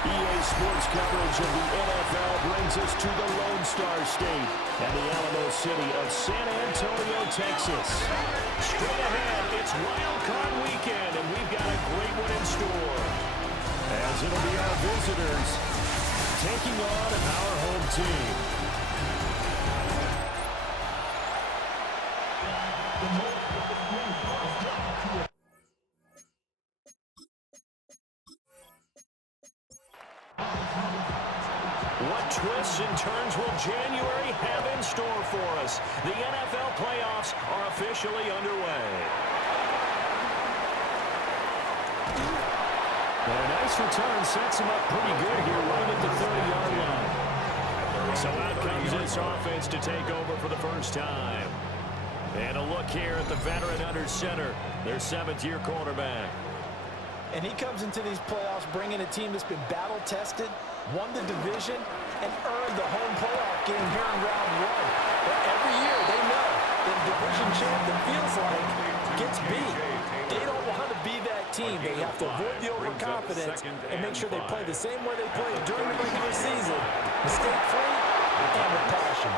EA Sports coverage of the NFL brings us to the Lone Star State and the Alamo City of San Antonio, Texas. Straight ahead, it's Wild Card Weekend, and we've got a great one in store. As it'll be our visitors taking on our home team. What twists and turns will January have in store for us? The NFL playoffs are officially underway. And a nice return sets him up pretty good here right at the 30-yard line. So out comes this offense to take over for the first time. And a look here at the veteran under center, their 7th-year quarterback. And he comes into these playoffs bringing a team that's been battle-tested, won the division, and earned the home playoff game here in round 1. But every year they know that a division champ that feels like gets beat. They don't want to be that team. They have to avoid the overconfidence and make sure they play the same way they played during the regular season, mistake-free and with passion.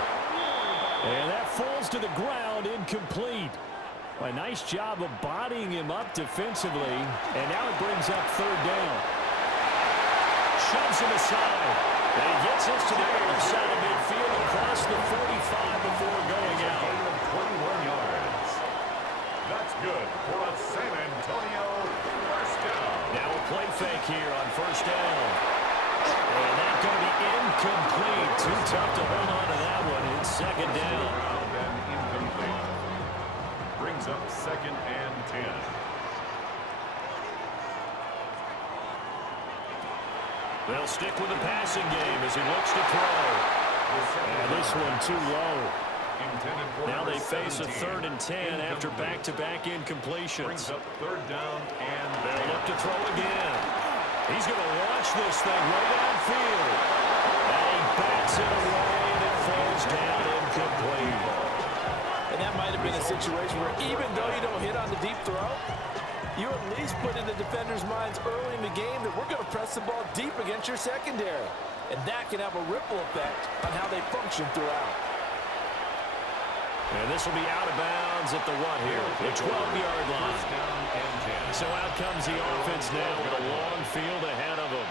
And that falls to the ground, incomplete. A nice job of bodying him up defensively, and now it brings up 3rd down. Shoves him aside, and he gets us to the other side of midfield across the 45 before going out. 21 yards. That's good for a San Antonio first down. Now a play fake here on 1st down. And that's going to be incomplete. Too tough to hold on to that one. It's 2nd down. And incomplete. Brings up 2nd and 10. They'll stick with the passing game as he looks to throw. And this one too low. Now they face a 3rd and 10 after back-to-back incompletions. Brings up 3rd down and they'll look to throw again. He's going to launch this thing right downfield. And he bats it away and it falls down incomplete. And that might have been a situation where even though you don't hit on the deep throw, you at least put in the defenders' minds early in the game that we're going to press the ball deep against your secondary. And that can have a ripple effect on how they function throughout. And this will be out of bounds at the what here? The 12-yard line. So out comes the offense now with a long field ahead of them.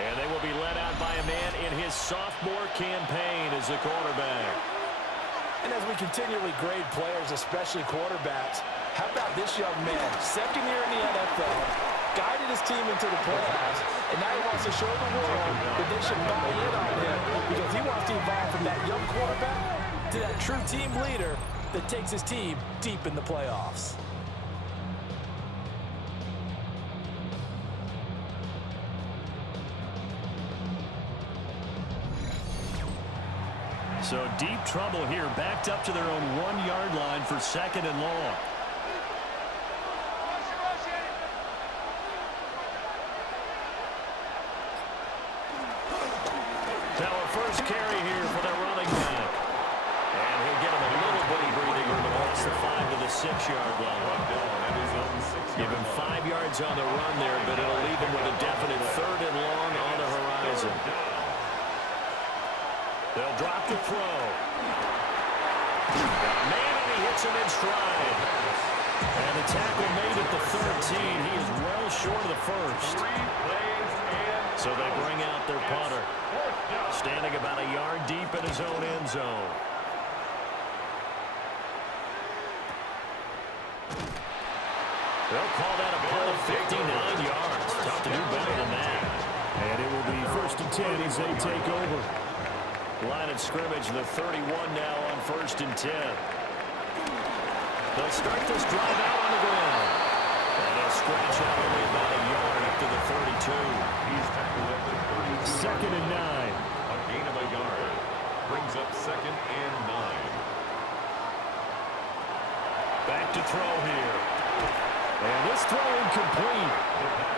And they will be led out by a man in his sophomore campaign as the quarterback. And as we continually grade players, especially quarterbacks, how about this young man, 2nd year in the NFL, guided his team into the playoffs, and now he wants to show the world that they should buy in on him because he wants to evolve from that young quarterback to that true team leader that takes his team deep in the playoffs. So deep trouble here, backed up to their own 1-yard line for 2nd and long. Now a first carry here for their running back. And he'll get him a little bitty breathing room across the 5 to the 6-yard line. Give him 5 yards on the run there, but it'll leave him with a definite 3rd and long on the horizon. They'll drop the throw. Man, and he hits him in stride. And the tackle made at the 13. He is well short of the first. So they bring out their punter, standing about a yard deep in his own end zone. They'll call that a punt of 59 yards. Tough to do better than that. And it will be 1st and 10 as they take over. Line of scrimmage, the 31 now on 1st and 10. They'll start this drive out on the ground. And they'll scratch out only about a yard up to the 32. He's tackled at the 32. 2nd and 9. A gain of a yard. Brings up 2nd and 9. Back to throw here. And this throw incomplete.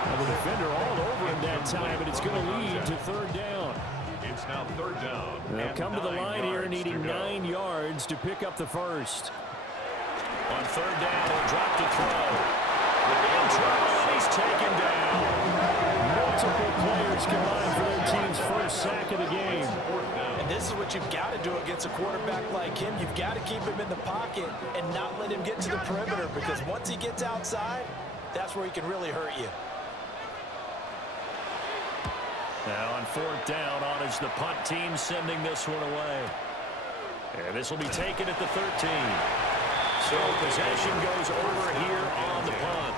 And the defender all over him that time, and it's going to lead to 3rd down. It's now 3rd down. They'll come to the line here needing 9 yards to pick up the first. On 3rd down, he'll drop to throw. In trouble, he's taken down. Multiple players yards combined for their team's first sack of the game. And this is what you've got to do against a quarterback like him. You've got to keep him in the pocket and not let him get to the perimeter, because once he gets outside, that's where he can really hurt you. Now on fourth down, on is the punt team sending this one away. And this will be taken at the 13. So possession goes over here on the punt.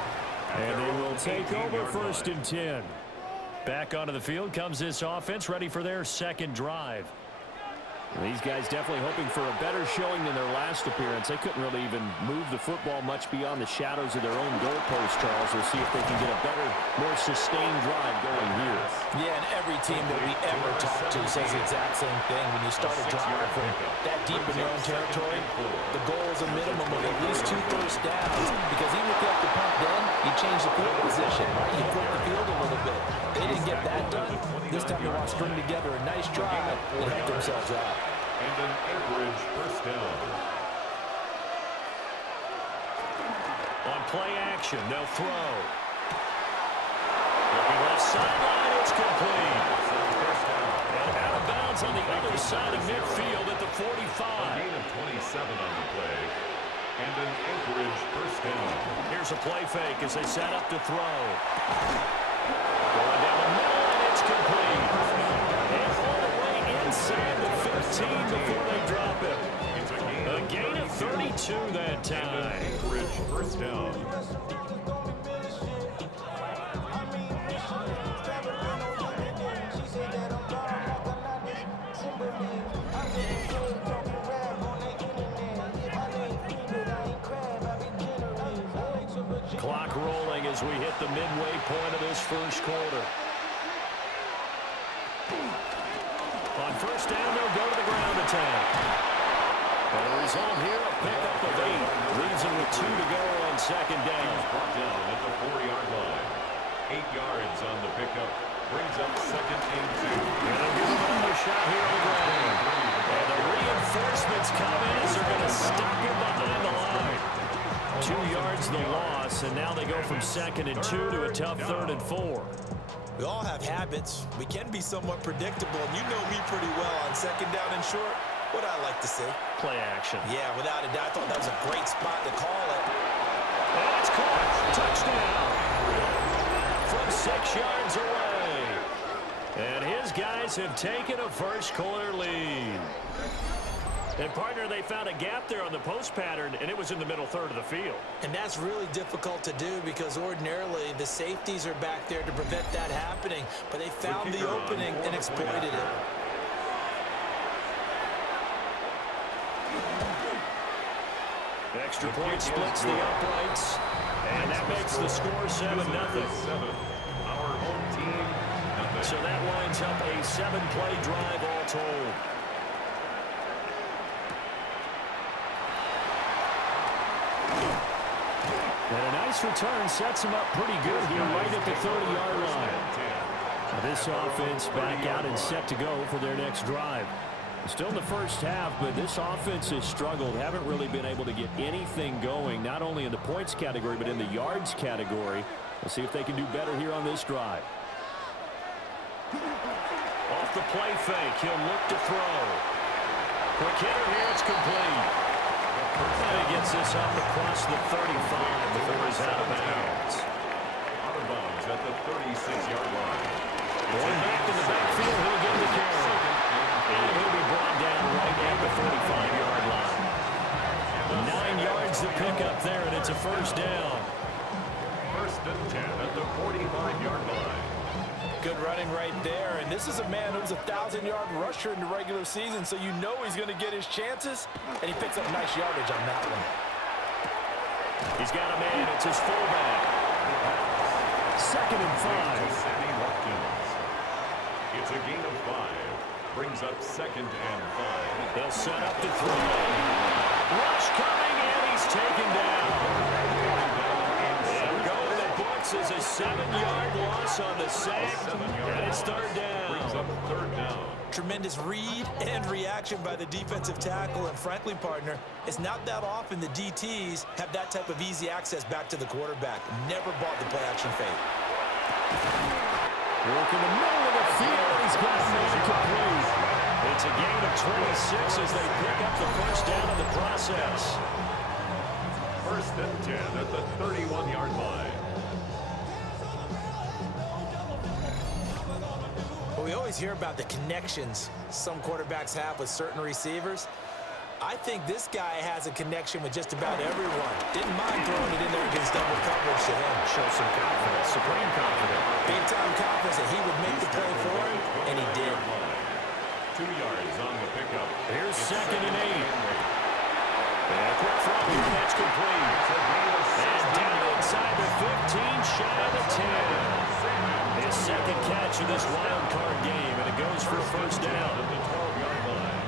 And they will take over first and 10. Back onto the field comes this offense, ready for their second drive. These guys definitely hoping for a better showing than their last appearance. They couldn't really even move the football much beyond the shadows of their own goalpost, Charles. We'll see if they can get a better, more sustained drive going here. Yeah, and every team that we ever talk to says the exact same thing. When you start a drive from that deep in your own territory, the goal is a minimum of at least 2 first downs, because even if you have to punt then, you change the field position, right? You flip the field a little bit. They didn't get that done. This time they want to string together a nice drive and help themselves out. And an Anchorage first down. On play action, they'll throw. Looking left sideline, it's complete. And out of bounds on the other side of midfield at the 45. A gain of 27 on the play. And an Anchorage first down. Here's a play fake as they set up to throw. Going down the middle, and it's complete. And all the way inside the 15 before they drop it. A gain of 32 that time. Anchorage first down. Clock rolling as we hit the midway point of this first quarter. On first down, they'll go to the ground attack. And the result here, a pickup of 8. Leaves them with 2 to go on second down. Brought down at the 4-yard line. 8 yards on the pickup. Brings up second and 2. And they'll give them another shot here on the ground. And the reinforcements come in as they're going to stop him behind the line. 2 yards the loss, and now they go from second and 2 to a tough third and 4. We all have habits. We can be somewhat predictable, and you know me pretty well on second down and short. What I like to see. Play action. Yeah, without a doubt. I thought that was a great spot to call it. And it's caught. Touchdown. From 6 yards away. And his guys have taken a first quarter lead. And, partner, they found a gap there on the post pattern, and it was in the middle third of the field. And that's really difficult to do, because ordinarily the safeties are back there to prevent that happening. But they found the opening and exploited it. Extra point splits the uprights, and that makes the score 7-0. Our home team, nothing. So that winds up a 7-play drive all told. And a nice return sets him up pretty good here right at the 30-yard line. Now this offense back out and set to go for their next drive. Still in the first half, but this offense has struggled. Haven't really been able to get anything going, not only in the points category, but in the yards category. Let's see if they can do better here on this drive. Off the play fake, he'll look to throw. Quick hitter here, it's complete. And he gets this up across the 35 before he's out of bounds. Out of bounds at the 36-yard line. Going back to the backfield, he'll get the carry. And he'll be brought down right at the 45-yard line. 9 yards to pick up there, and it's a first down. First and 10 at the 45-yard line. Good running right there. And this is a man who's a 1,000-yard rusher in the regular season, so you know he's going to get his chances. And he picks up nice yardage on that one. He's got a man. It's his fullback. Second and 5. Sammy Watkins. It's a gain of 5. Brings up second and 5. They'll set up to throw. Rush coming, and he's taken down. And go to the books is a 7-yard loss on the sack, and it's third down. Brings up third down. Tremendous read and reaction by the defensive tackle. And frankly, partner, it's not that often the DTs have that type of easy access back to the quarterback. Never bought the play action fake. Work in the middle of the field. He's got a man complete. It's a gain of 26 as they pick up the first down in the process. First and 10 at the 31-yard line. Well, we always hear about the connections some quarterbacks have with certain receivers. I think this guy has a connection with just about everyone. Didn't mind throwing it in there against double coverage to him. Shows some confidence, supreme confidence. Big-time confidence that he would make the play for him, and he did. 2 yards on the pickup. Here's 2nd and 8. And a quick throw here, that's complete. And down inside the 15, shy of the 10. His second catch of this wild card game, and it goes for a first down at the 12-yard line.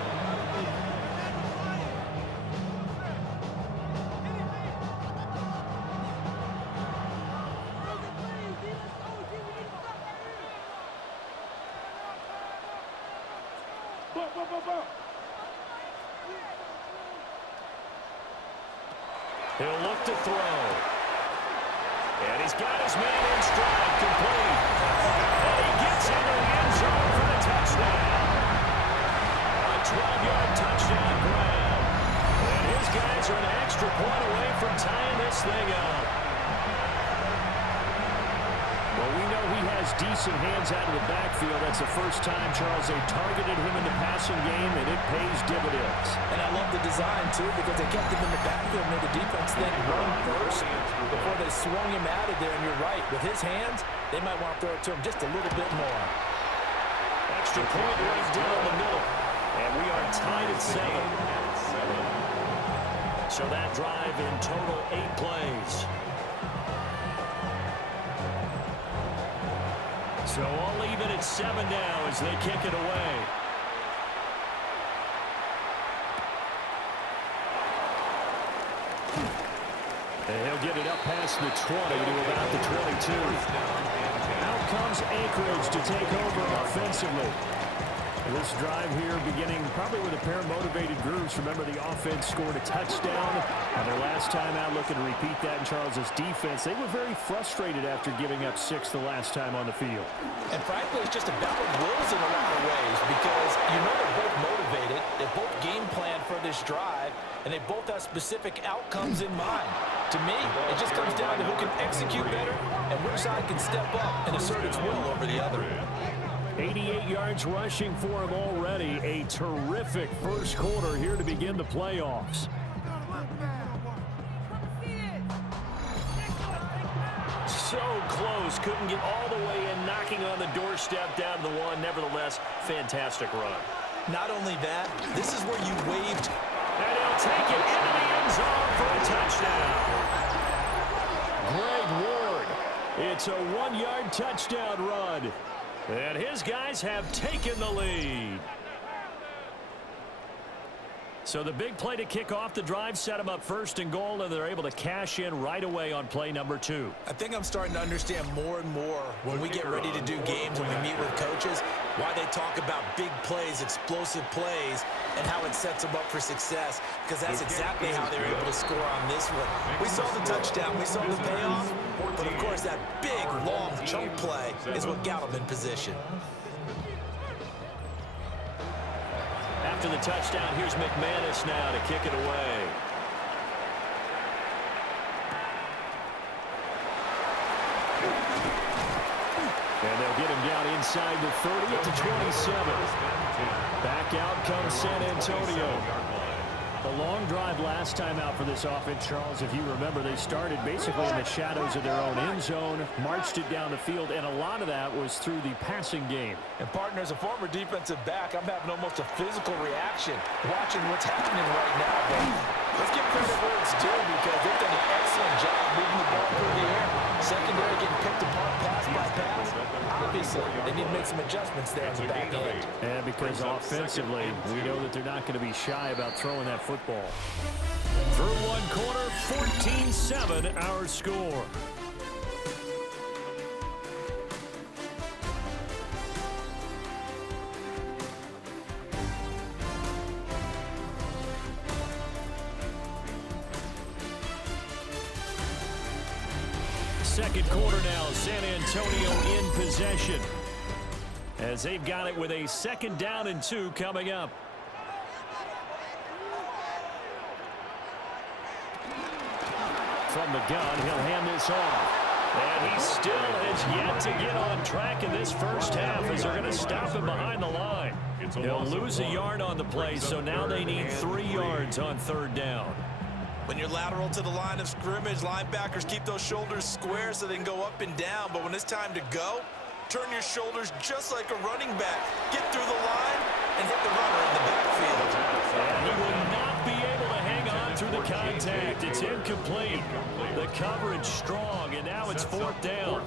He'll look to throw. And he's got his man in stride, complete. And he gets into the end zone for the touchdown. A 12-yard touchdown grab. And his guys are an extra point away from tying this thing up. Well, we know he has decent hands out of the backfield. That's the first time, Charles, they targeted him in the passing game, and it pays dividends. And I love the design, too, because they kept him in the backfield, made the defense then run first before they swung him out of there. And you're right, with his hands, they might want to throw it to him just a little bit more. Extra point right down the middle. And we are tied at 7. So that drive in total 8 plays. So all even at 7 now as they kick it away. And he'll get it up past the 20 to about the 22. Out comes Anchorage to take over offensively. This drive here beginning probably with a pair of motivated groups. Remember, the offense scored a touchdown on their last time out, looking to repeat that in Charles's defense. They were very frustrated after giving up 6 the last time on the field. And frankly, it's just a battle of wills in a lot of ways because you know they're both motivated, they both game plan for this drive, and they both have specific outcomes in mind. To me, it just comes down to who can execute better and which side can step up and assert its will over the other. 88 yards rushing for him already. A terrific first quarter here to begin the playoffs. So close. Couldn't get all the way in, knocking on the doorstep down to the 1. Nevertheless, fantastic run. Not only that, this is where you waved. And he'll take it into the end zone for a touchdown. Greg Ward. It's a 1-yard touchdown run. And his guys have taken the lead. So the big play to kick off the drive set them up 1st and goal, and they're able to cash in right away on play number 2. I think I'm starting to understand more and more when we get ready to do games and we meet with coaches, why they talk about big plays, explosive plays, and how it sets them up for success, because that's exactly how they're able to score on this one. We saw the touchdown, we saw the payoff, but of course that big, long chunk play is what got them in position. After the touchdown, here's McManus now to kick it away. And they'll get him down inside the 30 to 27. Back out comes San Antonio. A long drive last time out for this offense, Charles. If you remember, they started basically in the shadows of their own end zone, marched it down the field, and a lot of that was through the passing game. And, partner, as a former defensive back, I'm having almost a physical reaction watching what's happening right now. But let's give credit where it's due because they've done an excellent job moving the ball through the air. Secondary getting picked apart pass by pass. Obviously, they need to make some adjustments there in the back end. And because offensively, we know that they're not going to be shy about throwing that football. Through one quarter, 14-7 our score. Second quarter now, San Antonio in possession. as they've got it with a 2nd down and 2 coming up. From the gun, he'll hand this off. And he still has yet to get on track in this first half as they're going to stop him behind the line. He'll lose a yard on the play, so now they need 3 yards on 3rd down. When you're lateral to the line of scrimmage, linebackers keep those shoulders square so they can go up and down. But when it's time to go, turn your shoulders just like a running back. Get through the line and hit the runner in the backfield. And he will not be able to hang on through the contact. It's incomplete. The coverage strong, and now it's 4th down.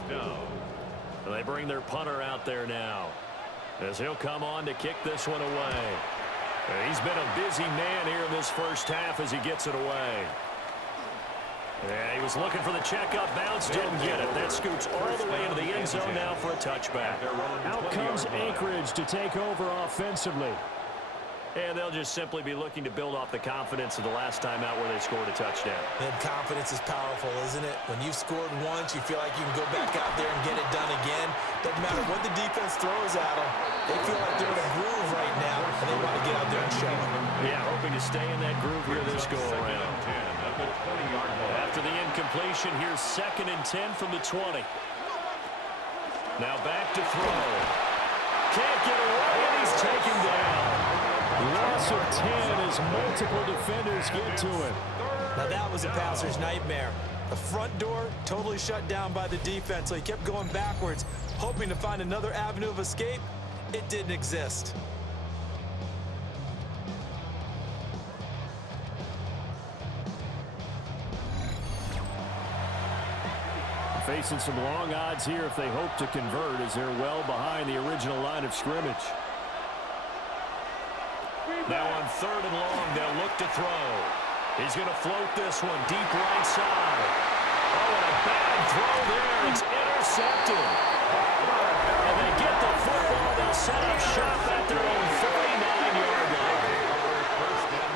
They bring their punter out there now, as he'll come on to kick this one away. He's been a busy man here in this first half as he gets it away. Yeah, he was looking for the check-up bounce, didn't get it. That scoots all the way into the end zone now for a touchback. Out comes Anchorage to take over offensively. And they'll just simply be looking to build off the confidence of the last time out where they scored a touchdown. And confidence is powerful, isn't it? When you've scored once, you feel like you can go back out there and get it done again. Doesn't matter what the defense throws at them. They feel like they're in a groove right now, and they want to get out there and show it. Yeah, hoping to stay in that groove here this go-around. After the incompletion, here's 2nd and 10 from the 20. Now back to throw. Can't get away, and he's taken down. Loss of 10 as multiple defenders get to him. Now that was a passer's nightmare. The front door totally shut down by the defense, so he kept going backwards, hoping to find another avenue of escape. It didn't exist. Facing some long odds here if they hope to convert, as they're well behind the original line of scrimmage. Now on 3rd and long, they'll look to throw. He's going to float this one deep right side. Oh, and a bad throw there. It's intercepted. And they get the football. They'll set up shop at their own 49-yard line.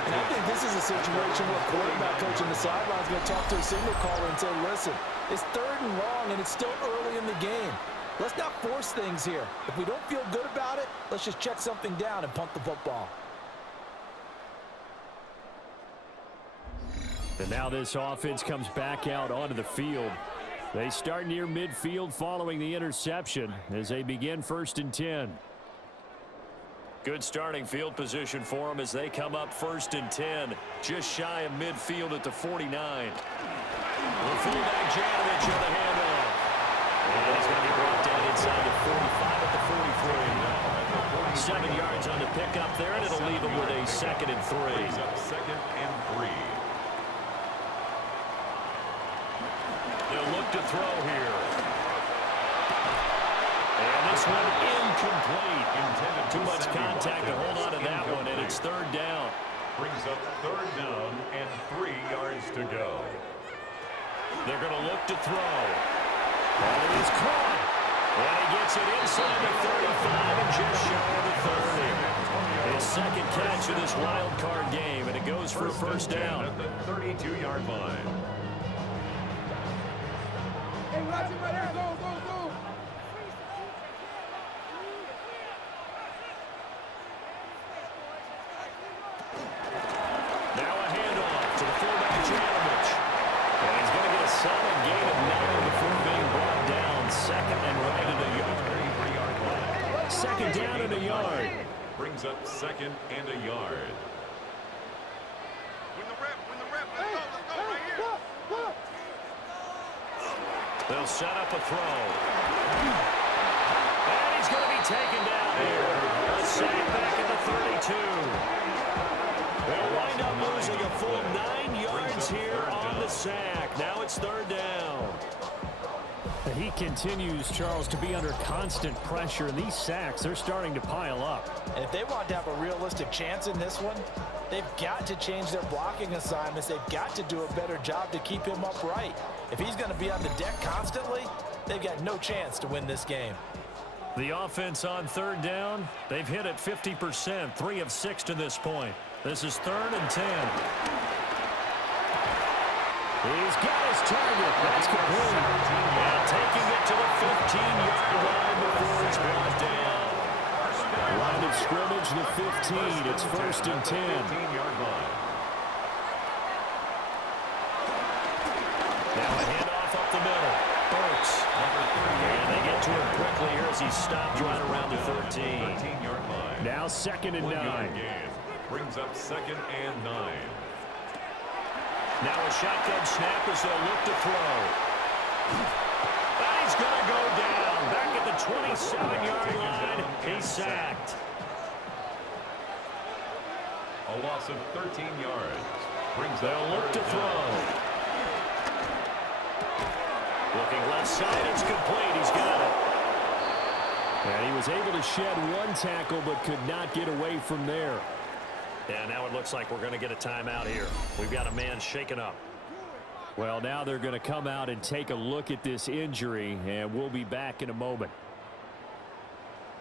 And I think this is a situation where a quarterback coach on the sideline is going to talk to a signal caller and say, listen, it's 3rd and long, and it's still early in the game. Let's not force things here. If we don't feel good about it, let's just check something down and punt the football. And now this offense comes back out onto the field. They start near midfield following the interception as they begin 1st and 10. Good starting field position for them as they come up 1st and 10, just shy of midfield at the 49. The fullback Janovich on the handoff. And he's going to be brought down inside the 45 at the 43. 7 yards on the pickup there, and it'll leave him with a 2nd and 3. 2nd and 3. They'll look to throw here. And this one incomplete. Too much contact to hold on to that one, and it's 3rd down. Brings up 3rd down and 3 yards to go. They're going to look to throw. And it is caught. And he gets it inside the 35 and just shy of the 30. His 2nd catch of this wild card game, and it goes for a 1st down. At the 32-yard line. Hey, watch it right there. Go, go, go. Now a handoff to the fullback Janovich. And he's going to get a solid gain of 9 before being brought down. 2nd and right at a yard. 2nd down and a yard. Brings up 2nd and a yard. Win the rep, let's go right here. They'll set up a throw. And he's going to be taken down here. A sack back at the 32. They'll wind up losing a full 9 yards here on the sack. Now it's 3rd down. And he continues, Charles, to be under constant pressure. And these sacks, they're starting to pile up. And if they want to have a realistic chance in this one, they've got to change their blocking assignments. They've got to do a better job to keep him upright. If he's going to be on the deck constantly, they've got no chance to win this game. The offense on 3rd down, they've hit it 50%, 3 of 6 to this point. This is 3rd and 10. He's got his target. That's complete. And taking it to the 15-yard line before it's brought down. scrimmage, the 15. It's 1st and 10. 15-yard line. Now a handoff up the middle. Burks. And they get to him quickly here as he stopped right around the 13. 13-yard line. Now 2nd and 9. Brings up 2nd and 9. Now a shotgun snap as they'll look to throw. And he's going to go down. Back at the 27-yard line. He's sacked. A loss of 13 yards. They'll look to throw. Looking left side, it's complete. He's got it. And he was able to shed one tackle, but could not get away from there. And now it looks like we're going to get a timeout here. We've got a man shaken up. Well, now they're going to come out and take a look at this injury, and we'll be back in a moment.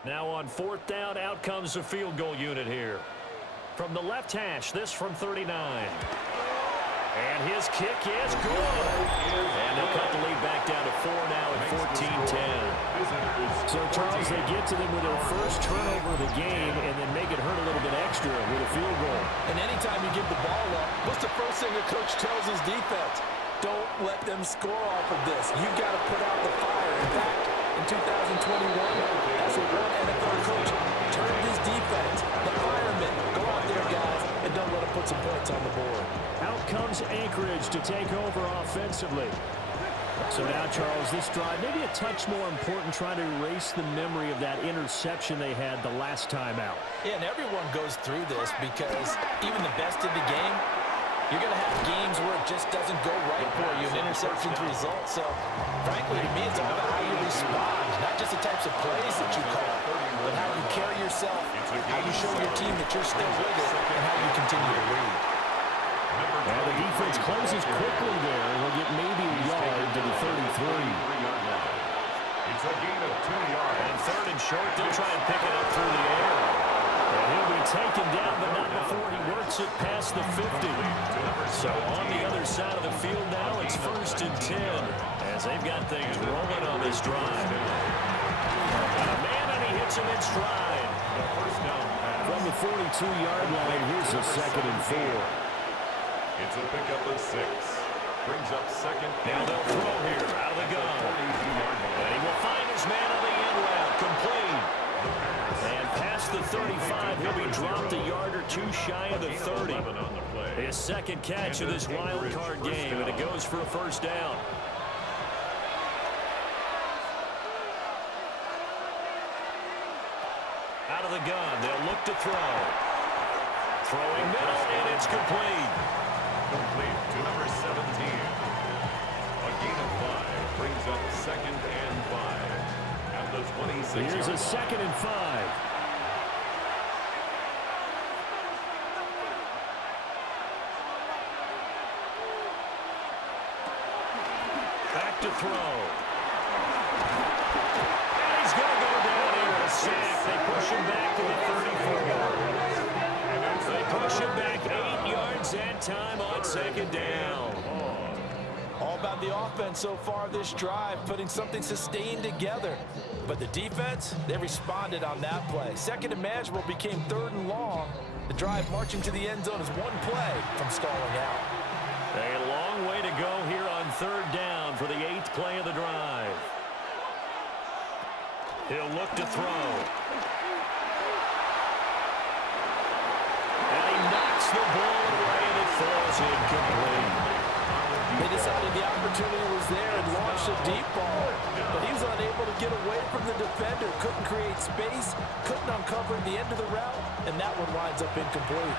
Now on 4th down, out comes the field goal unit here. From the left hash, this from 39. And his kick is good. And they'll cut the lead back down to 4 now at 14-10. So, Charles, they get to them with their first turnover of the game and then make it hurt a little bit extra with a field goal. And anytime you give the ball up, what's the first thing a coach tells his defense? Don't let them score off of this. You've got to put out the fire. In fact, in 2021, that's what one NFL coach turned his defense. The firemen. Go out there, guys, and don't let them put some points on the board. Out comes Anchorage to take over offensively. So now, Charles, this drive, maybe a touch more important, trying to erase the memory of that interception they had the last time out. Yeah, and everyone goes through this because even the best of the game, you're going to have games where it just doesn't go right for you, and interceptions result. So, frankly, to me, it's all about how you respond, not just the types of plays that you call, but how you carry yourself, how you show your team that you're still with it, and how you continue to lead. Now the defense closes quickly there. He'll get maybe a yard to the 33. It's a gain of 2 yards. And 3rd and short, they'll try and pick it up through the air. And he'll be taken down, but not before he works it past the 50. So on the other side of the field now, it's 1st and 10 as they've got things rolling on this drive. And a man, and he hits him in stride. From the 42-yard line, here's a 2nd and 4. It's a pickup of 6. Brings up 2nd. Now they'll throw here out of the gun. And he will find his man on the end route. Complete. And past the 35, he'll be dropped a yard or two shy of the 30. His second catch of this wild card game, and it goes for a 1st down. Out of the gun, they'll look to throw. Throwing middle, and it's complete. Complete to number 17. A gain of 5 brings up 2nd and 5 at the 26. Here's a 2nd and 5. Back to throw. And he's going to go down here. A sack. They push him back to the 34. They push him back 8 yards that time on 2nd down. All about the offense so far this drive, putting something sustained together. But the defense, they responded on that play. 2nd and manageable became 3rd and long. The drive marching to the end zone is one play from stalling out. A long way to go here on 3rd down for the 8th play of the drive. He'll look to throw. And he knocks the ball away and it falls incomplete. They decided the opportunity was there and launched a deep ball, but he was unable to get away from the defender, couldn't create space, couldn't uncover the end of the route, and that one winds up incomplete.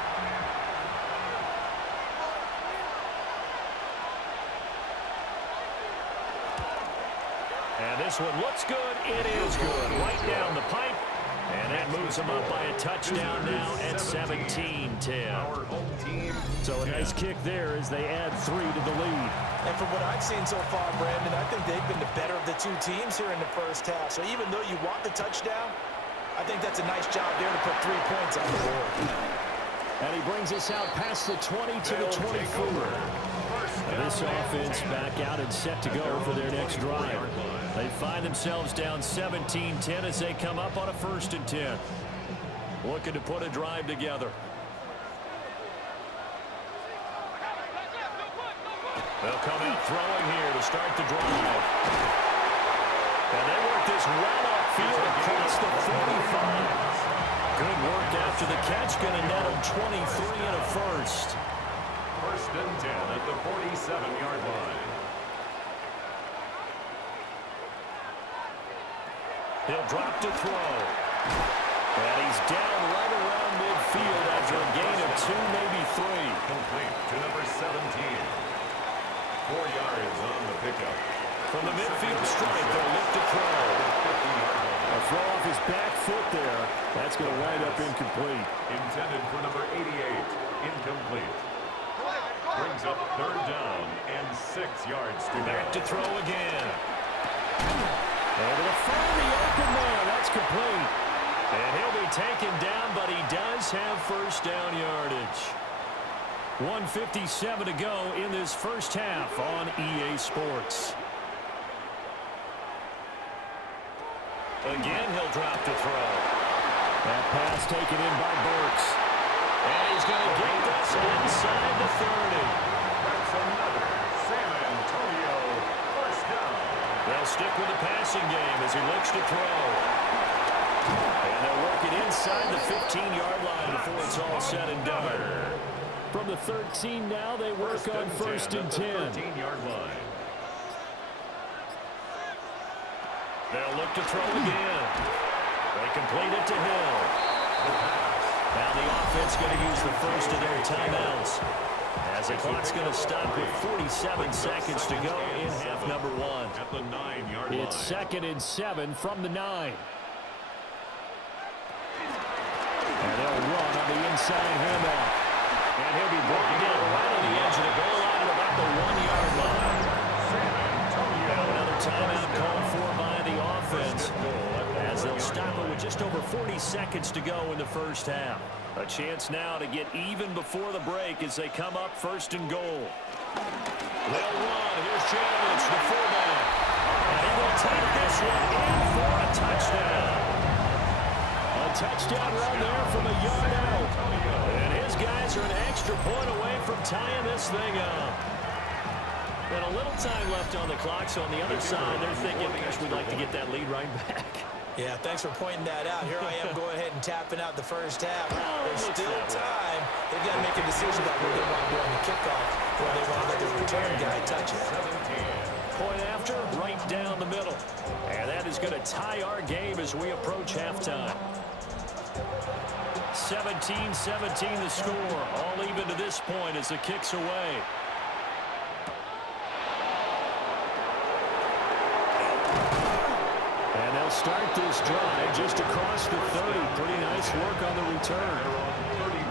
And this one looks good. It is good. Right down the pipe. And that moves them up by a touchdown now at 17-10. So a nice kick there as they add 3 to the lead. And from what I've seen so far, Brandon, I think they've been the better of the two teams here in the first half. So even though you want the touchdown, I think that's a nice job there to put 3 points on the board. And he brings us out past the 20 to the 24. And this offense back out and set to go for their next drive. They find themselves down 17-10 as they come up on a 1st and 10. looking to put a drive together. They'll come out throwing here to start the drive. And they work this well upfield across the 45. Good work after the catch. Going to net him 23 and a first. First and 10 at the 47-yard line. He'll drop to throw. And he's down right around midfield after a gain of 2, maybe 3. Complete to number 17. 4 yards on the pickup. From the midfield stripe, they'll look to throw. A throw off his back foot there. That's going to wind up incomplete. Intended for number 88. Incomplete. Brings up third down and 6 yards to go. Back to throw again. Able to find the open man. That's complete. And he'll be taken down, but he does have first down yardage. 1:57 to go in this first half on EA Sports. Again, he'll drop to throw. That pass taken in by Burks. And he's going to get this inside the 30. That's another San Antonio first down. They'll stick with the passing game as he looks to throw. And they'll work it inside the 15-yard line before it's all said and done. From the 13 now, they work on first and 10. 13-yard line. They'll look to throw again. They complete it to Hill. Now the offense going to use the first of their timeouts, as the clock's going to stop with 47 seconds to go in half number 1. At the 9-yard line. It's 2nd and 7 from the 9. And they'll run on the inside handoff. And he'll be brought down right on the edge of the goal line at about the 1-yard line. Now another timeout called for by the offense, as they'll stop it with just over 40 seconds to go in the first half. A chance now to get even before the break as they come up first and goal. They'll run. Here's Janovich, the fullback. And he will take this one in for a touchdown. A touchdown run there from a yard out. And his guys are an extra point away from tying this thing up. And a little time left on the clock, so on the other side, they're thinking, gosh, we'd like to get that lead right back. Yeah, thanks for pointing that out. Here I am going ahead and tapping out the first half. There's still time. They've got to make a decision about where they want to go on the kickoff, where they want to let the return guy touch it. Point after, right down the middle. And that is going to tie our game as we approach halftime. 17-17 the score. All even to this point as the kick's away. And they'll start this drive just across the 30. Pretty nice work on the return.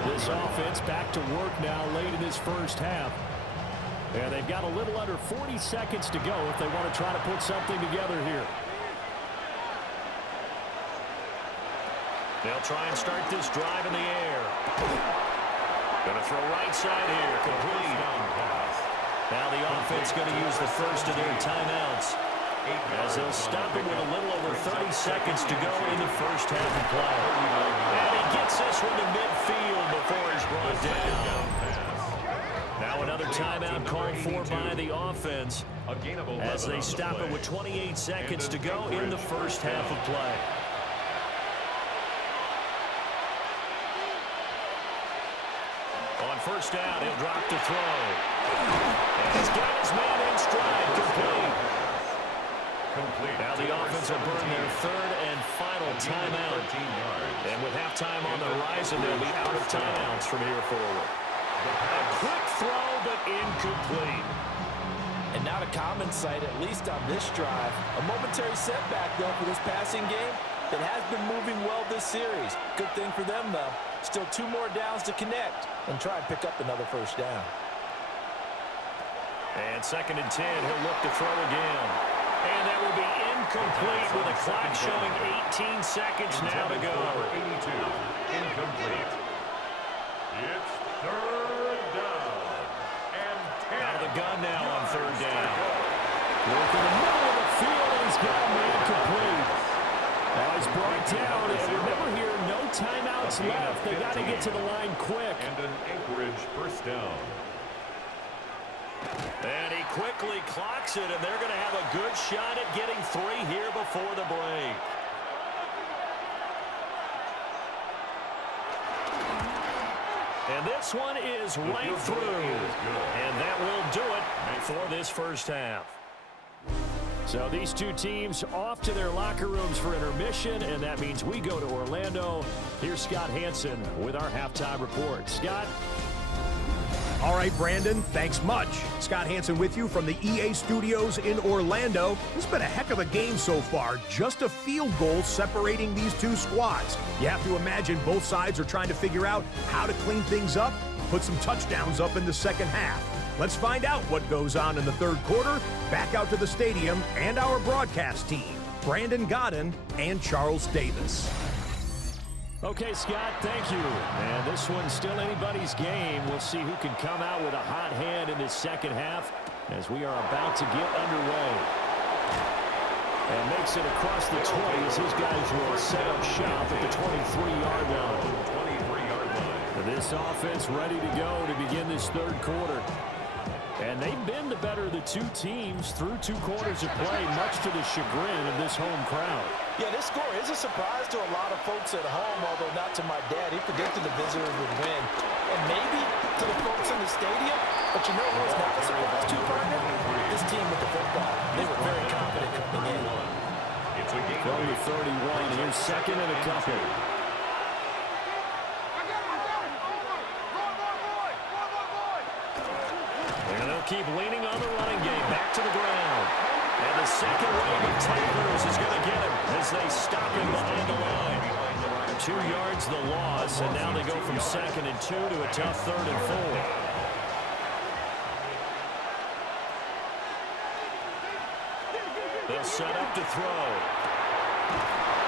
This offense back to work now late in this first half. And they've got a little under 40 seconds to go if they want to try to put something together here. They'll try and start this drive in the air. Going to throw right side here. Complete. Now the offense going to use the first of their timeouts, as they'll stop it with a little over 30 seconds to go in the first half of play. And he gets this one to midfield before he's brought down. Now another timeout called for by the offense, as they stop it with 28 seconds to go in the first half of play. On first down, he'll drop to throw. And he's got his man in stride. Complete. Now the offense will burn their third and final timeout. And with halftime on the horizon, they'll be out of timeouts from here forward. A quick throw, but incomplete. And not a common sight, at least on this drive. A momentary setback, though, for this passing game that has been moving well this series. Good thing for them, though. Still 2 more downs to connect and try and pick up another first down. And 2nd and 10, he'll look to throw again. And that will be incomplete with the clock showing 18 seconds now to go. 82, incomplete. It's third down. And 10. Out of the gun now on third down. Work in the middle of the field, and he's got him incomplete. He's brought down. And remember here, no timeouts left. They got to get to the line quick. And an Anchorage first down. And he quickly clocks it, and they're going to have a good shot at getting 3 here before the break. And this one is right through. And that will do it for this first half. So these two teams off to their locker rooms for intermission, and that means we go to Orlando. Here's Scott Hansen with our halftime report. Scott? All right, Brandon, thanks much. Scott Hansen with you from the EA Studios in Orlando. It's been a heck of a game so far. Just a field goal separating these two squads. You have to imagine both sides are trying to figure out how to clean things up, put some touchdowns up in the second half. Let's find out what goes on in the third quarter. Back out to the stadium and our broadcast team, Brandon Godden and Charles Davis. Okay, Scott, thank you. And this one's still anybody's game. We'll see who can come out with a hot hand in this second half as we are about to get underway. And makes it across the 20 as his guys will set up shop at the 23-yard line. 23-yard line. This offense ready to go to begin this third quarter. And they've been the better of the two teams through 2 quarters of play, much to the chagrin of this home crowd. Yeah, this score is a surprise to a lot of folks at home, although not to my dad. He predicted the visitors would win. And maybe to the folks in the stadium. But you know who was not a surprise to, partner? This team with the football. They were very confident coming in. It's a game From the 31, here's second and a couple. They'll keep leaning on the running game. Back to the ground. And the second wave of tacklers is going to get him as they stop him behind the line. 2 yards the loss, and now they go from 2nd and 2 to a tough 3rd and 4. They'll set up to throw.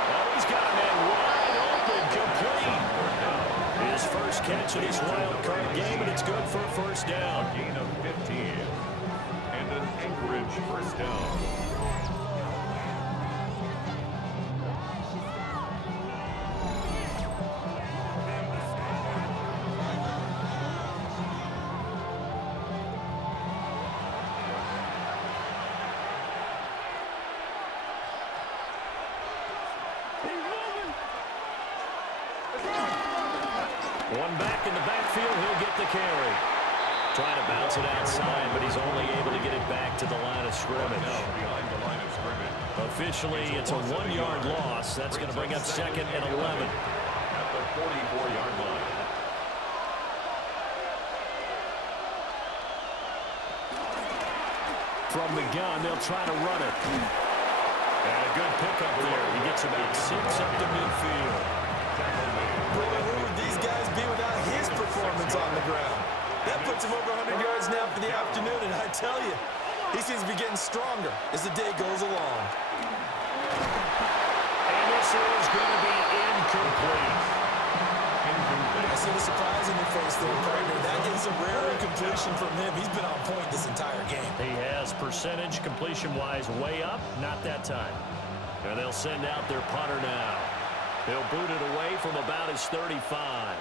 Oh, he's got a man wide open, complete. His first catch of this wild card game, and it's good for a first down. gain of 15. And an Anchorage first down. One back in the backfield, he'll get the carry. Trying to bounce it outside, but he's only able to get it back to the line of scrimmage. Behind the line of scrimmage. Officially, it's a 1-yard loss. That's going to bring up 2nd and 11. At the 44-yard line. From the gun, they'll try to run it. And a good pickup there. He gets about 6 up the midfield. Boy, who would these guys be without his performance on the ground? That puts him over 100 yards now for the afternoon, and I tell you, he seems to be getting stronger as the day goes along. And this is going to be incomplete. I see the surprise in your face there, partner. That is a rare incompletion from him. He's been on point this entire game. He has percentage completion-wise way up, not that time. And they'll send out their punter now. He'll boot it away from about his 35.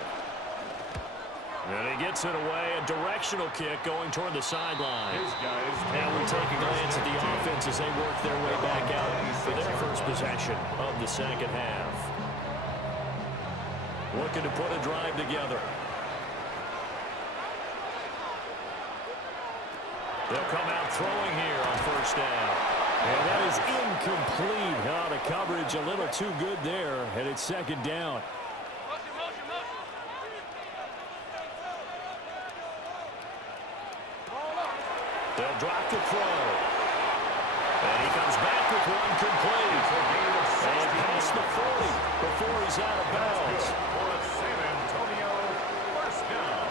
And he gets it away, a directional kick going toward the sideline. And we take a glance at the offense as they work their way back out for their first possession of the second half. Looking to put a drive together. They'll come out throwing here on first down. And that is incomplete. Oh, the coverage a little too good there, and it's 2nd down. They'll drop the throw. And he comes back with one complete. And past the 40 before he's out of bounds. For a San Antonio first down.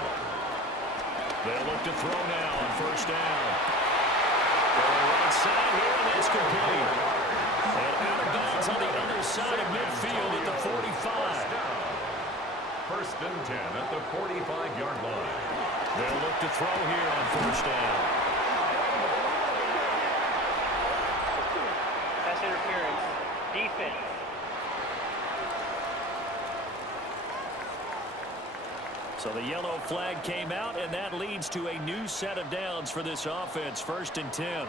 They'll look to throw now on first down. Going right side here, and that's complete. And out of bounds on the other side of midfield at the 45. First and 10 at the 45-yard line. They'll look to throw here on first down. Pass interference. Defense. So the yellow flag came out, and that leads to a new set of downs for this offense. 1st and 10.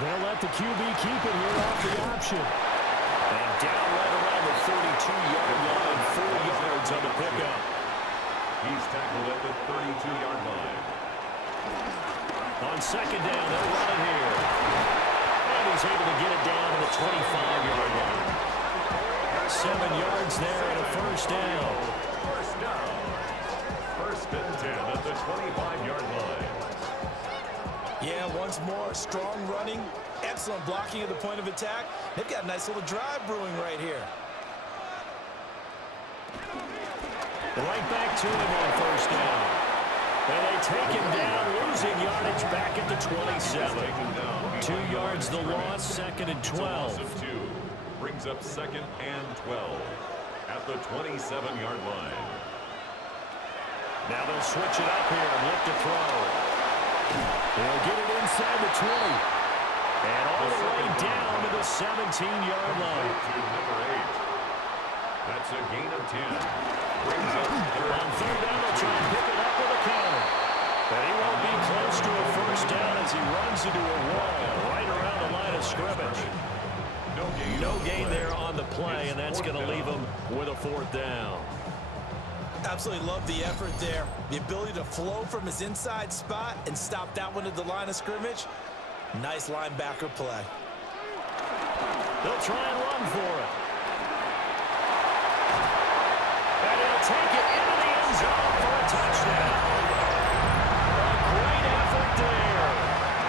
They'll let the QB keep it here off the option. And down right around the 32-yard line, 4 yards on the pickup. He's tackled at the 32-yard line. On 2nd down, they'll run it here. And he's able to get it down to the 25-yard line. 7 yards there and a 1st down. 1st and 10 at the 25-yard line. Yeah, once more, strong running, excellent blocking at the point of attack. They've got a nice little drive brewing right here. Right back to him on 1st down. And they take him down, losing yardage back at the 27. 2 yards the loss, 2nd and 12. Brings up 2nd and 12 at the 27-yard line. Now they'll switch it up here and look to throw. They'll get it inside the 20. And all the way down to the 17-yard line. Number 8. That's a gain of 10. Brings up on 3rd down, they'll try and pick it up with a counter. But he won't be close to a 1st down as he runs into a wall right around the line of scrimmage. No gain there on the play, and that's going to leave him with a 4th down. Absolutely love the effort there. The ability to flow from his inside spot and stop that one at the line of scrimmage. Nice linebacker play. They'll try and run for it. And he'll take it into the end zone for a touchdown. A great effort there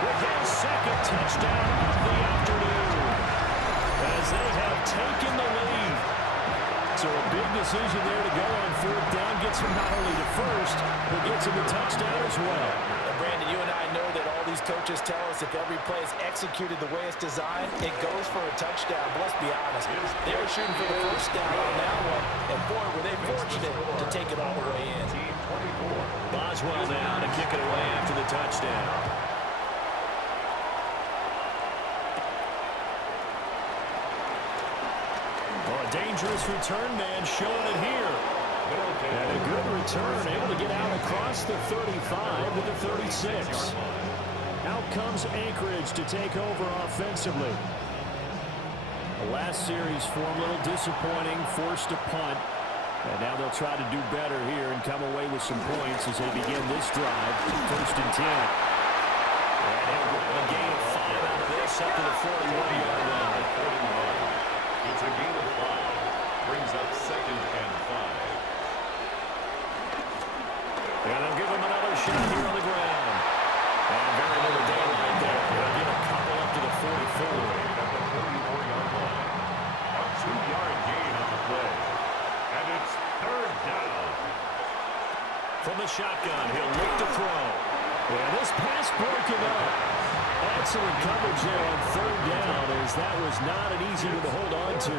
with his 2nd touchdown of the afternoon as they have taken the lead. So a big decision there to go on 4th down. Gets him not only to 1st, but gets him a touchdown as well. And Brandon, you and I know that all these coaches tell us if every play is executed the way it's designed, it goes for a touchdown. But let's be honest, they were shooting for the 1st down on that one. And boy, were they fortunate to take it all the way in. Boswell now to kick it away after the touchdown. Dangerous return man showing it here. And a good return, able to get out across the 35 to the 36. Out comes Anchorage to take over offensively. The last series form a little disappointing, forced a punt. And now they'll try to do better here and come away with some points as they begin this drive. 1st and 10. And a gain of 5 out of this up to the 41-yard line. It's a gain of 5. Brings up 2nd and 5. And they'll give him another shot here on the ground. And very little daylight there. They'll get a couple up to the 44. At the 44-yard line. A 2-yard gain on the play. And it's 3rd down. From the shotgun, he'll look to throw. And this pass broken up. Excellent coverage there on 3rd down as that was not an easy one to hold on to.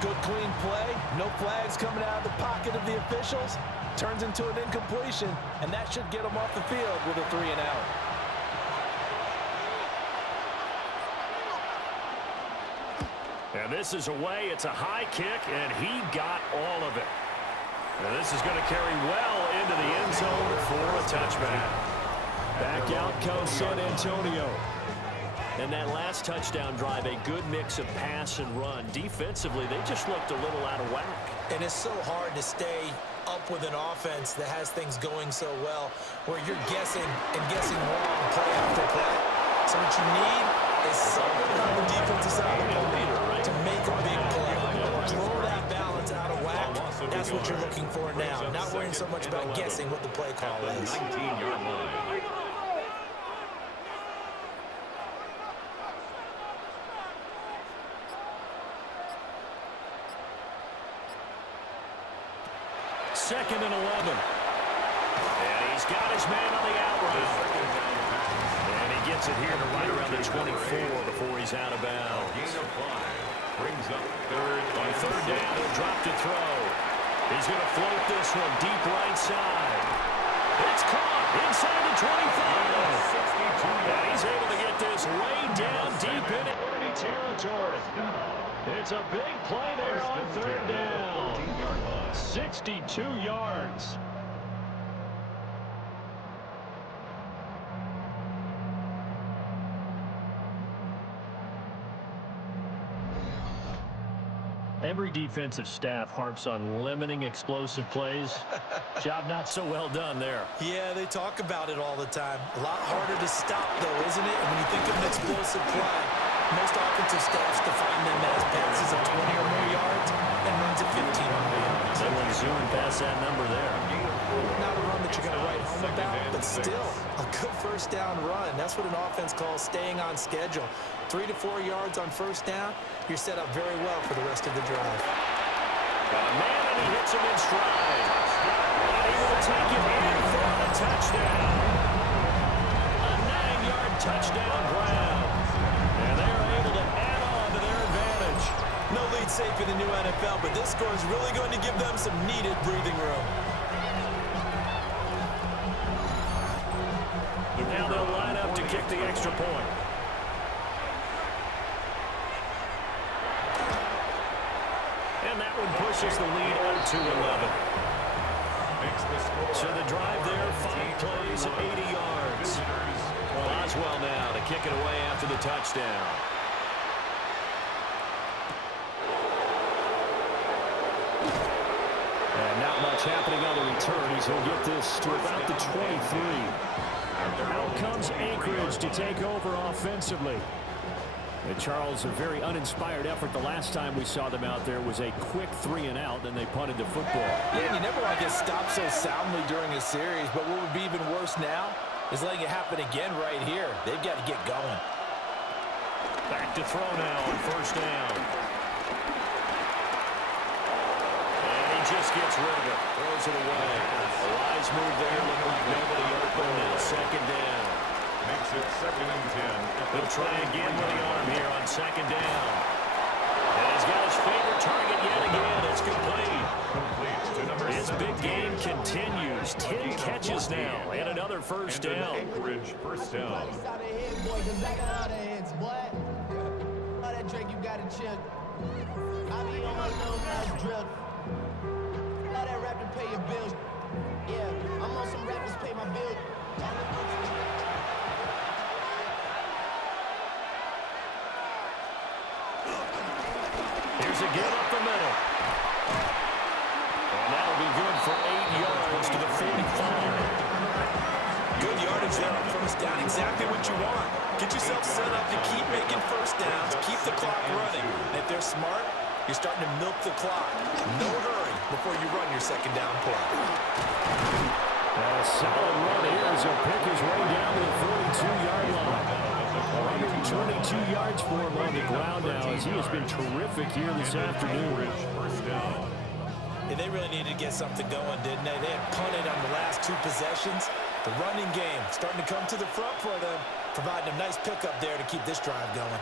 Good clean play. No flags coming out of the pocket of the officials. Turns into an incompletion, and that should get him off the field with a 3 and out. And this is away. It's a high kick, and he got all of it. And this is going to carry well into the end zone for a touchback. Back out comes San Antonio. And that last touchdown drive, a good mix of pass and run. Defensively, they just looked a little out of whack. And it's so hard to stay up with an offense that has things going so well, where you're guessing and guessing wrong play after play. So what you need is someone on the defensive side of the ball to make a big play. Throw that balance out of whack. That's what you're looking for now. Not worrying so much about guessing what the play call is. 19-yard line. Second and 11. And he's got his man on the out route. And he gets it here to right around the 24 before he's out of bounds. Gain of 5. Brings up 3rd. On 3rd down, he'll drop to throw. He's going to float this one deep right side. It's caught inside the 25. And he's able to get this way down deep in it. territory. It's a big play there on third down. 62 yards. Every defensive staff harps on limiting explosive plays. Job not so well done there. Yeah, they talk about it all the time. A lot harder to stop, though, isn't it? And when you think of an explosive play, most offensive staffs define them as passes of 20 or more yards and runs of 15 or more yards. They went zooming past that number there. Not a run that you're going to write home about, but still a good first down run. That's what an offense calls staying on schedule. 3 to 4 yards on first down, you're set up very well for the rest of the drive. Got a man, and he hits him in stride. And he will take it in for the touchdown. A 9-yard touchdown grab. And they're able to add on to their advantage. No lead safe in the new NFL, but this score is really going to give them some needed breathing room. Now they'll line up to kick the extra point. And that one pushes the lead up to 11. So the drive there, 5 plays, 80 yards. Well, Oswell now to kick it away after the touchdown. And not much happening on the return. He's going to get this to about the 23. Out comes Anchorage to take over offensively. And Charles, a very uninspired effort. The last time we saw them out there was a quick 3-and-out, then they punted the football. Yeah, you never want to get stopped so soundly during a series, but what would be even worse now is letting it happen again right here. They've got to get going. Back to throw now on first down. And he just gets rid of it. Throws it away. A wise move there. Looked like nobody open. Now second down. Makes it 2nd and 10. He'll try again with the arm here on second down. And he's got his favorite target yet again. It's complete. His big game continues. 10 catches now and another first down. Anchorage first down. Drake, you got to chill. I be on my little mouse drill. All that rap to pay your bills. Yeah, I'm on some rappers pay my bills. Here's a get up the middle. And that'll be good for 8 yards to the 45. Good yardage there on first down. Exactly what you want. Get yourself set up to keep making first downs, keep the clock running. And if they're smart, you're starting to milk the clock. No hurry before you run your second down play. A solid run here as he'll pick his way down to the 42-yard line. 122 yards for him on the ground now as he has been terrific here this afternoon. And they really needed to get something going, didn't they? They had punted on the last 2 possessions. The running game starting to come to the front for them, providing a nice pickup there to keep this drive going.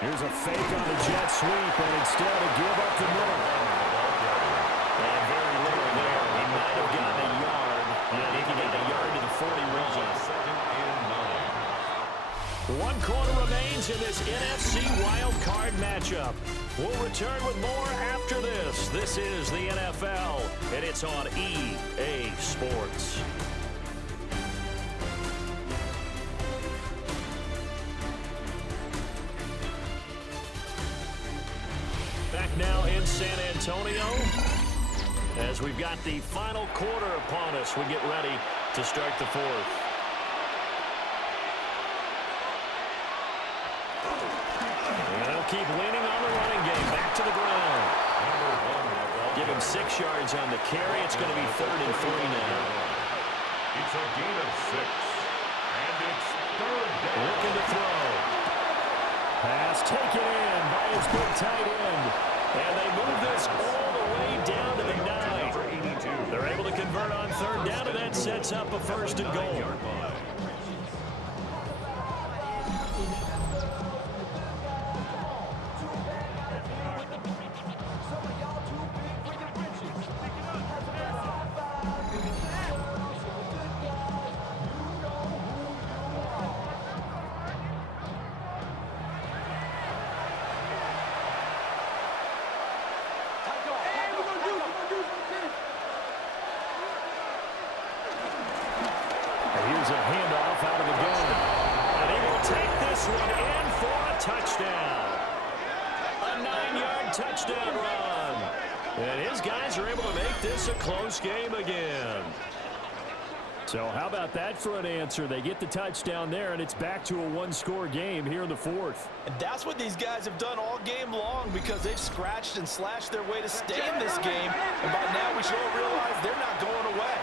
Here's a fake on the jet sweep, and instead a give up the middle. And very little there. He might have gotten a yard. Yeah, he can get a yard to the 41. 2nd and 9. 1 quarter remains in this NFC wild card matchup. We'll return with more after this. This is the NFL, and it's on EA Sports. Back now in San Antonio as we've got the final quarter upon us. We get ready to start the 4th. And they'll keep leaning on the running game. Back to the ground. Give him 6 yards on the carry. It's going to be 3rd and 3 now. It's a gain of 6. And it's 3rd down. Looking to throw. Pass taken in by his big tight end. And they move this all the way down to the 9. They're able to convert on 3rd down, and that sets up a 1st and goal. touchdown run. And his guys are able to make this a close game again. So how about that for an answer? They get the touchdown there, and it's back to a one-score game here in the fourth. And that's what these guys have done all game long because they've scratched and slashed their way to stay in this game. And by now we should all realize they're not going away.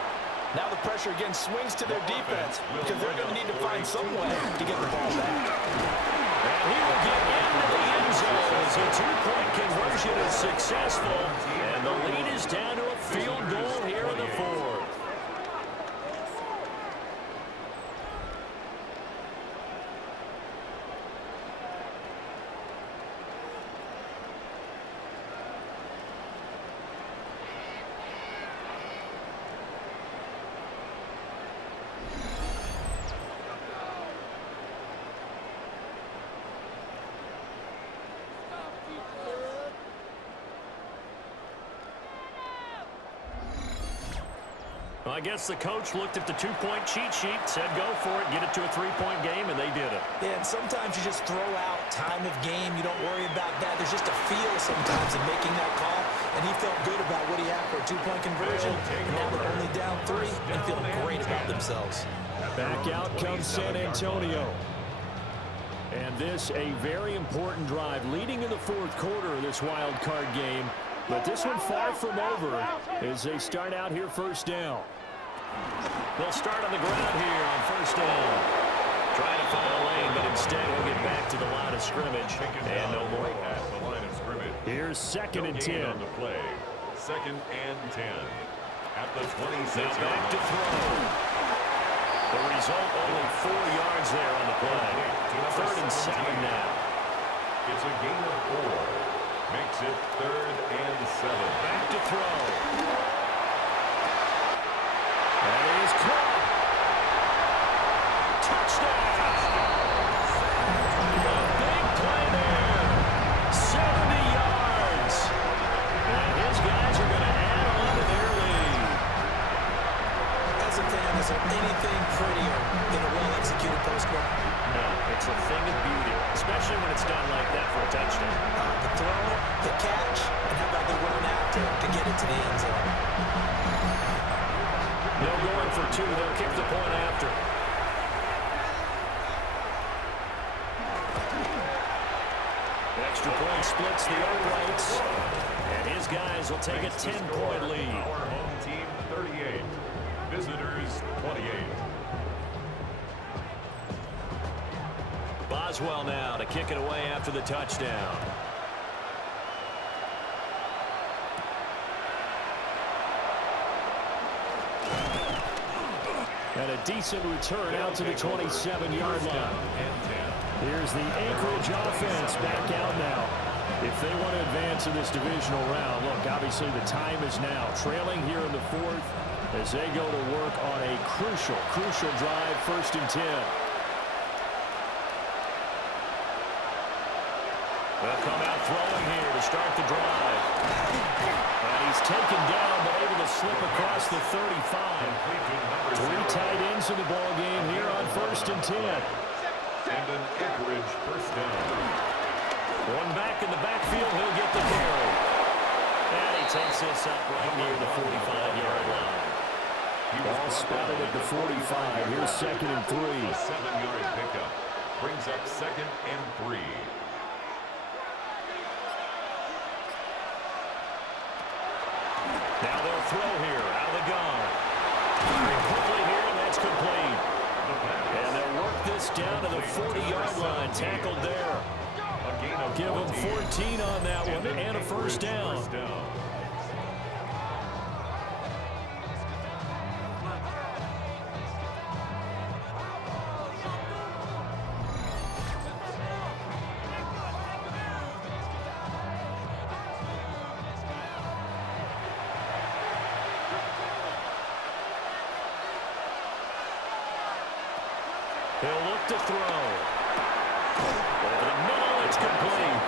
Now the pressure again swings to their defense because they're going to need to find some way to get the ball back. And he will get into the end zone as a two-point conversion is successful. And the lead is down to a field goal here in the fourth. Well, I guess the coach looked at the two-point cheat sheet, said go for it, get it to a three-point game, and they did it. Yeah, and sometimes you just throw out time of game. You don't worry about that. There's just a feel sometimes in making that call, and he felt good about what he had for a two-point conversion. And now they're only down 3 and feeling great about themselves. Back out comes San Antonio. And this a very important drive leading in the fourth quarter of this wild card game. But this one far from over as they start out here first down. They'll start on the ground here on first down. Trying to find a lane, but instead he'll get back to the line of scrimmage. And no more. At the line of scrimmage. Here's second and 10. On the play. Second and 10. At the 26. Now back to throw. The result, only 4 yards there on the play. Third and 7 now. It's a gain of 4. Makes it third and 7. Back to throw. That is caught. Touchdown. A big play there. 70 yards. And his guys are going to add on to their lead. As a fan, is there anything prettier than a well-executed post route? No, it's a thing of beauty, especially when it's done like that for a touchdown. The throw, the catch, and how about the run after to get it to the end zone? No going for 2. They'll kick the point after. Extra point splits the uprights. And his guys will take a 10-point lead. Our home team 38. Visitors 28. Boswell now to kick it away after the touchdown. And a decent return out to the 27-yard line. Here's the Anchorage offense back out now. If they want to advance in this divisional round, look, obviously the time is now. Trailing here in the fourth as they go to work on a crucial drive, first and 10. They'll come out throwing here to start the drive. And he's taken down, but able to slip across the 35. 3 tight ends in the ball game here on first and 10. And an Anchorage first down. One back in the backfield, he'll get the carry. And he takes this up right near the 45-yard line. Ball spotted at the 45. Here's second and 3. A 7-yard pickup brings up second and 3. Now they'll throw here out of the gun. Very quickly here, and that's complete. And they'll work this down to the 40-yard line. Tackled there. Give them 14 on that one and a first down. He'll look to throw. Over the middle, it's complete.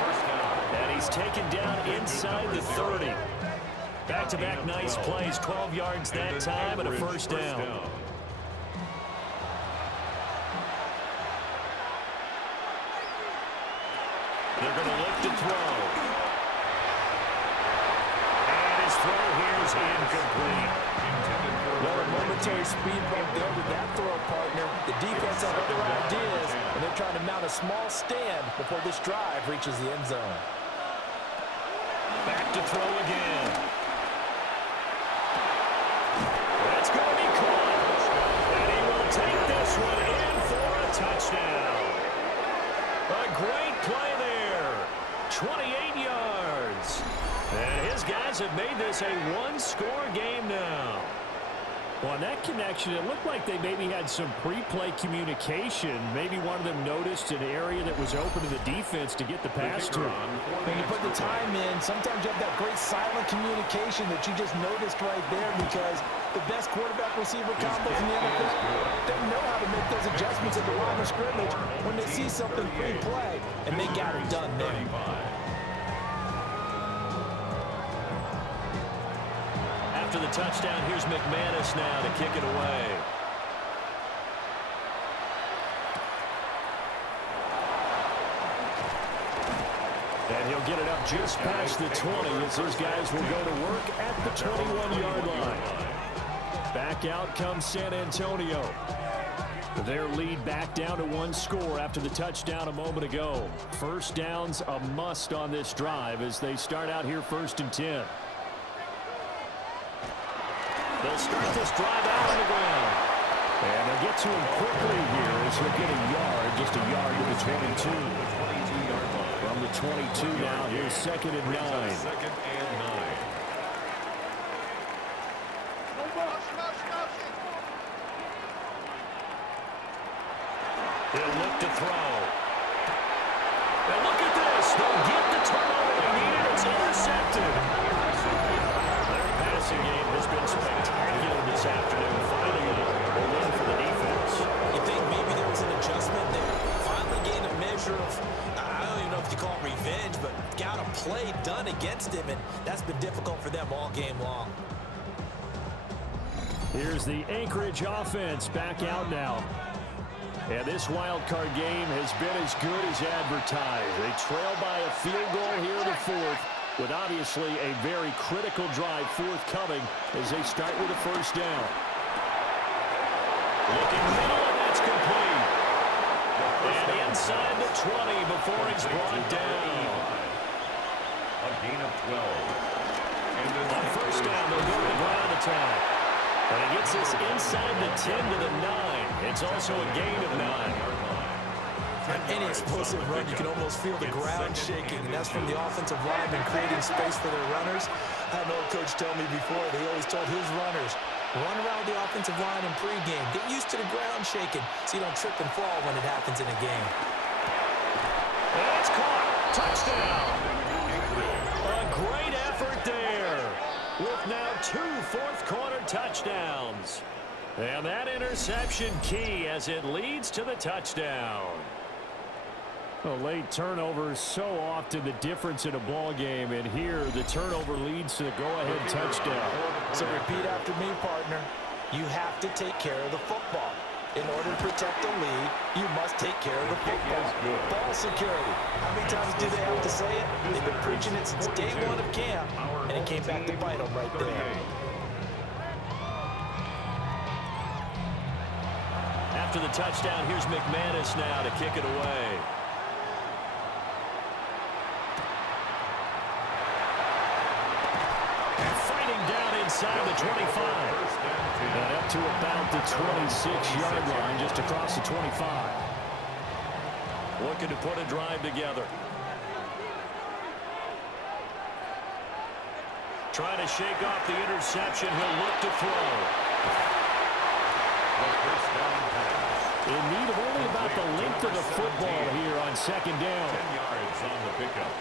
And he's taken down inside the 30. Back-to-back nice plays, 12 yards that time and a first down. They're going to look to throw. throw here is incomplete. Well, a momentary speed bump there with that throw, partner. The defense has other ideas, and they're trying to mount a small stand before this drive reaches the end zone. Back to throw again. That's going to be caught. And he will take this one in for a touchdown. A great play there. 28 yards. And his guys have made this a one-score game now. Well, on that connection, it looked like they maybe had some pre-play communication. Maybe one of them noticed an area that was open to the defense to get the pass to. When you put the time in, sometimes you have that great silent communication that you just noticed right there, because the best quarterback-receiver combos in the NFL, they know how to make those adjustments at the line of scrimmage when they see something pre-play, and they got it done there. After the touchdown, here's McManus now to kick it away. And he'll get it up just past the 20 as those guys will go to work at the 21-yard line. Back out comes San Antonio. Their lead back down to one score after the touchdown a moment ago. First down's a must on this drive as they start out here 1st and 10. They'll start this drive out on the ground. And they'll get to him quickly here as he'll get a yard, just a yard to the 22. From the 22 now, here's 2nd and 9. 2nd and 9. He'll look to throw. And look at this. They'll get the turnover they needed. It's intercepted. Their passing game has been spectacular this afternoon. Finally, a win for the defense. You think maybe there was an adjustment there? Finally gained a measure of, I don't even know if you call it revenge, but got a play done against him, and that's been difficult for them all game long. Here's the Anchorage offense back out now. And this wild card game has been as good as advertised. They trail by a field goal here in the 4th, with obviously a very critical drive forthcoming as they start with a first down. Looking middle, and that's complete. And inside the 20 before it's brought down. A gain of 12. And On first down, they'll go to ground attack. And he gets this inside the 10 to the 9. It's also a gain of 9. On any explosive run, you can almost feel the ground shaking, and that's from the offensive linemen creating space for their runners. I had an old coach tell me before, they always told his runners, run around the offensive line in pregame. Get used to the ground shaking so you don't trip and fall when it happens in a game. And it's caught. Touchdown. A great effort there, with now 2 fourth-quarter touchdowns. And that interception key as it leads to the touchdown. A late turnover is so often the difference in a ball game, and here the turnover leads to the go-ahead touchdown. So repeat after me, partner. You have to take care of the football. In order to protect the lead, you must take care of the football. Ball security. How many times do they have to say it? They've been preaching it since day one of camp, and it came back to bite them right there. After the touchdown, here's McManus now to kick it away. Fighting down inside the 25. And up to about the 26-yard line, just across the 25. Looking to put a drive together. Trying to shake off the interception. He'll look to throw. In need of only about the length of the football here on 2nd down. 10 yards on the pickup.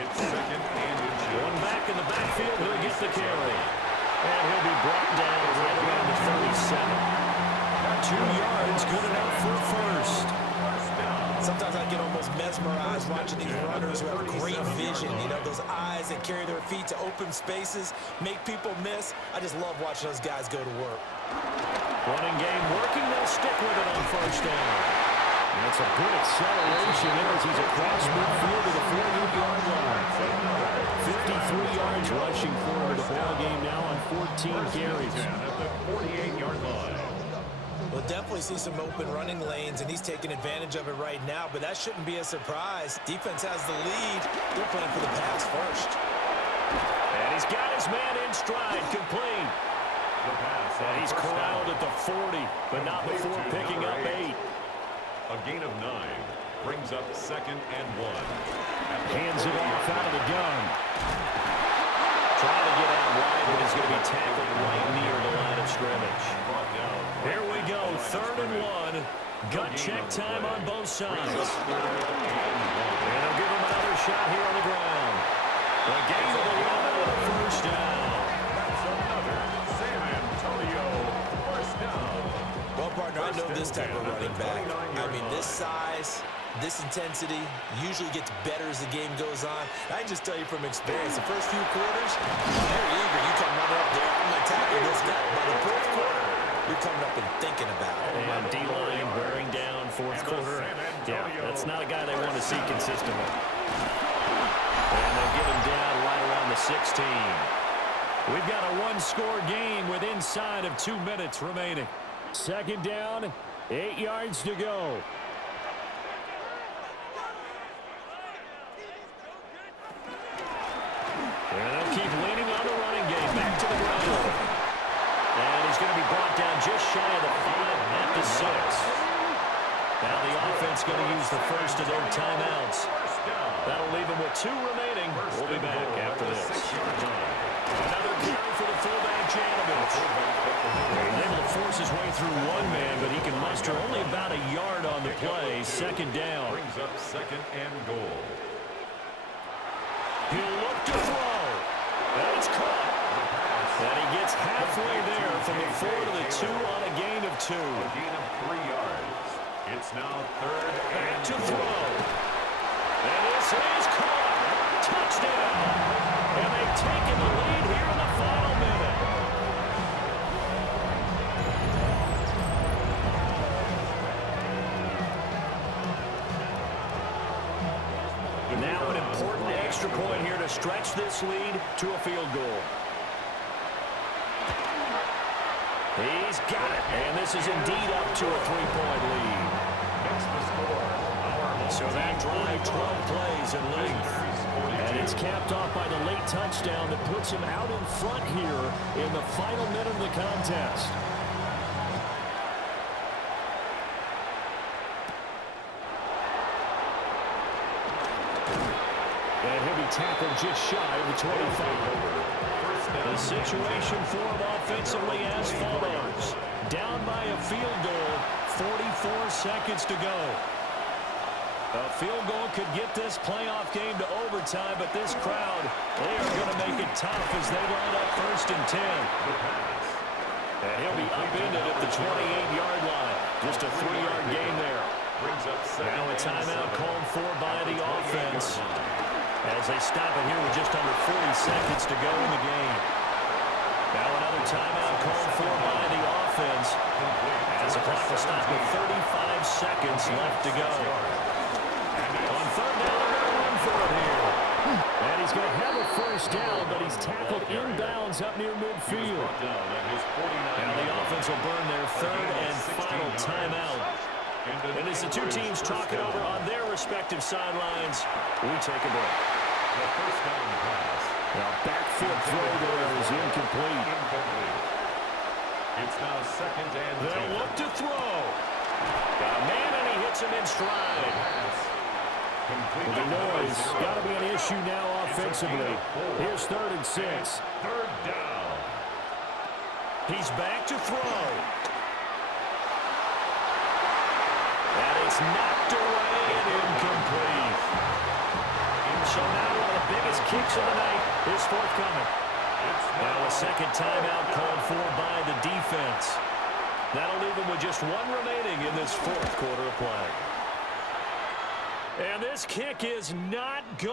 It's 2nd and inches. One back in the backfield, he'll get the carry. And he'll be brought down right around the 37. 2 yards, good enough for first. Sometimes I get almost mesmerized watching these runners who have great vision. You know, those eyes that carry their feet to open spaces, make people miss. I just love watching those guys go to work. Running game working, they'll stick with it on first down. And it's a good acceleration there as he's across midfield to the 40-yard line. 53 3 yards rushing for the ball game now on 14 carries. At the 48-yard line. We'll definitely see some open running lanes, and he's taking advantage of it right now, but that shouldn't be a surprise. Defense has the lead. They're playing for the pass first. And he's got his man in stride, complete. The pass. And he's corralled at the 40, but not before picking up 8. A gain of 9 brings up 2nd and 1. Hands it off out of the gun. Trying to get out wide, but he's going to be tackled right near the line of scrimmage. Here we go, 3rd and 1. Gut check time on both sides. And they'll give him another shot here on the ground. The gain of 11 with a first down. That's another San Antonio first down. Well, partner, I know this type of running back. I mean, this size, this intensity usually gets better as the game goes on. I can just tell you from experience, the first few quarters, you're eager. You come running up there, I'm going to tackle this guy. By the 4th quarter, you're coming up and thinking about it. And D-line wearing down 4th quarter. Yeah, that's not a guy they want to see consistently. And they'll get him down right around the 16. We've got a 1-score game with inside of 2 minutes remaining. 2nd down, 8 yards to go. And they'll keep leaning on the running game. Back to the ground. And he's going to be brought down just shy of the 5 at the 6. Now the offense going to use the first of their timeouts. That'll leave him with 2 remaining. We'll be back after this. Another carry for the fullback, Janovich. He's able to force his way through 1 man, but he can muster only about a yard on the play. 2nd down. Brings up 2nd and goal. He'll look to throw. And it's caught. And he gets halfway there from the 4 to the 2 on a gain of 2. A gain of 3 yards. It's now 3rd and to throw. And this is caught. Touchdown. And they've taken the lead here in the final minute. Now an important extra point here to stretch this lead to a field goal. He's got it. And this is indeed up to a 3-point lead. makes the score. So that drive, 12 plays in length. And it's capped off by the late touchdown that puts him out in front here in the final minute of the contest. And he'll be tackled just shy of the 25. The situation for him offensively as follows. Down by a field goal, 44 seconds to go. A field goal could get this playoff game to overtime, but this crowd, they are going to make it tough as they line up 1st and 10. And he'll be upended at the 28-yard line. Just a 3-yard gain there. Now a timeout called for by the offense as they stop it here with just under 40 seconds to go in the game. Now another timeout called for by the offense as the clock will stop with 35 seconds left to go. On 3rd down, they're going to run for it here. And he's going to have a first down, but he's tackled inbounds up near midfield. Now the offense will burn their 3rd and final timeout. And as the 2 teams talk it over on their respective sidelines, we take a break. Now backfield throw there is incomplete. It's now 2nd and 10. They'll look to throw. Got a man and he hits him in stride. Well, the noise got to be an issue now offensively. Here's 3rd and 6. 3rd down. He's back to throw. And it's knocked away and incomplete. So now one of the biggest kicks of the night is forthcoming. Now a 2nd timeout called for by the defense. That'll leave them with just 1 remaining in this 4th quarter of play. And this kick is not good.